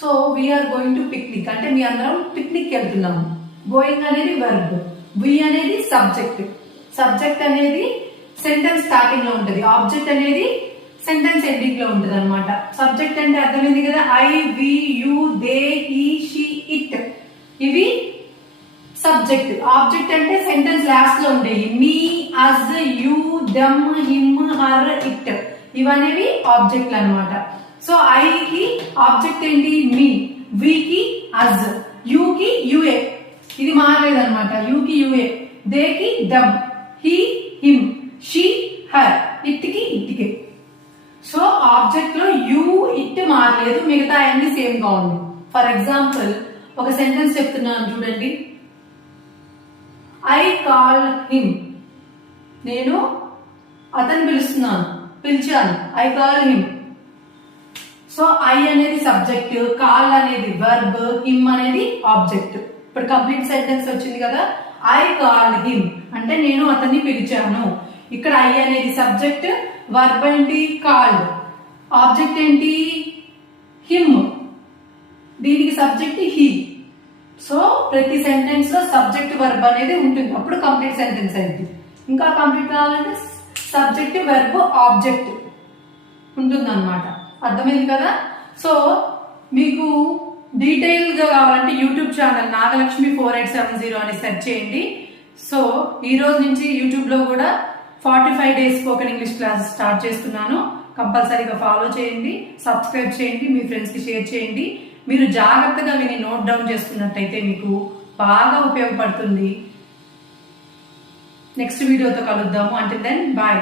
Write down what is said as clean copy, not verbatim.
So we are going to picnic అంటే మీ అందరం పిక్నిక్ వెళ్తున్నాము. గోయింగ్ అనేది వర్బ్, వి అనేది సబ్జెక్ట్. సబ్జెక్ట్ అనేది సెంటెన్స్ స్టార్టింగ్ లో ఉంటది, ఆబ్జెక్ట్ అనేది సెంటెన్స్ ఎండింగ్ లో ఉంటది అనమాట. సబ్జెక్ట్ అంటే అర్థమైంది కదా, I, we, you, they, he, she, it, ఇవి సబ్జెక్ట్. ఆబ్జెక్ట్ అంటే సెంటెన్స్ లాస్ట్ లో ఉండేవి, me, us, you, them, him, her, it, ఇవనేవి ఆబ్జెక్ట్లు అనమాట. సో ఐ కి ఆబ్జెక్ట్ ఏంటి మీ, వి కి అస్, యు కి యుఏ, ఇది మారలేదు అనమాట, యు కి యుఏ, దే కి దమ్, హి హిమ్, షీ హర్, ఇట్ కి ఇట్కే. సో ఆబ్జెక్ట్ లో యు ఇట్ మారలేదు, మిగతా అన్ని సేమ్ గా ఉంది. ఫర్ ఎగ్జాంపుల్ ఒక సెంటెన్స్ చెప్తున్నాను చూడండి. ఐ కాల్ హిమ్, నేను అతను పిలిచాను, I call him. So I అనేది సబ్జెక్ట్, కాల్ అనేది వర్బ్, హిమ్ అనేది ఆబ్జెక్ట్. ఇప్పుడు కంప్లీట్ సెంటెన్స్ వచ్చింది కదా, ఐ కాల్ హిమ్ అంటే నేను అతన్ని పిలిచాను. ఇక్కడ ఐ అనేది సబ్జెక్ట్, వర్బ్ ఏంటి కాల్డ్, ఆబ్జెక్ట్ ఏంటి హిమ్, దీనికి సబ్జెక్ట్ హీ. సో ప్రతి సెంటెన్స్ లో సబ్జెక్ట్ వర్బ్ అనేది ఉంటుంది, అప్పుడు కంప్లీట్ సెంటెన్స్ అయింది. ఇంకా కంప్లీట్ కావాలంటే సబ్జెక్ట్ వర్బ్ ఆబ్జెక్ట్ ఉంటుంది అనమాట. అర్థమైంది కదా. సో మీకు డీటెయిల్ గా కావాలంటే యూట్యూబ్ ఛానల్ నాగలక్ష్మి 4870 అని సెర్చ్ చేయండి. సో ఈ రోజు నుంచి యూట్యూబ్ లో కూడా 45 days spoken English classes start చేస్తున్నాను. కంపల్సరీగా ఫాలో చేయండి, సబ్స్క్రైబ్ చేయండి, మీ ఫ్రెండ్స్ కి షేర్ చేయండి. మీరు జాగ్రత్తగా విని నోట్ డౌన్ చేసుకున్నట్టయితే మీకు బాగా ఉపయోగపడుతుంది. నెక్స్ట్ వీడియోతో కలుద్దాము. అంటే దెన్ బాయ్.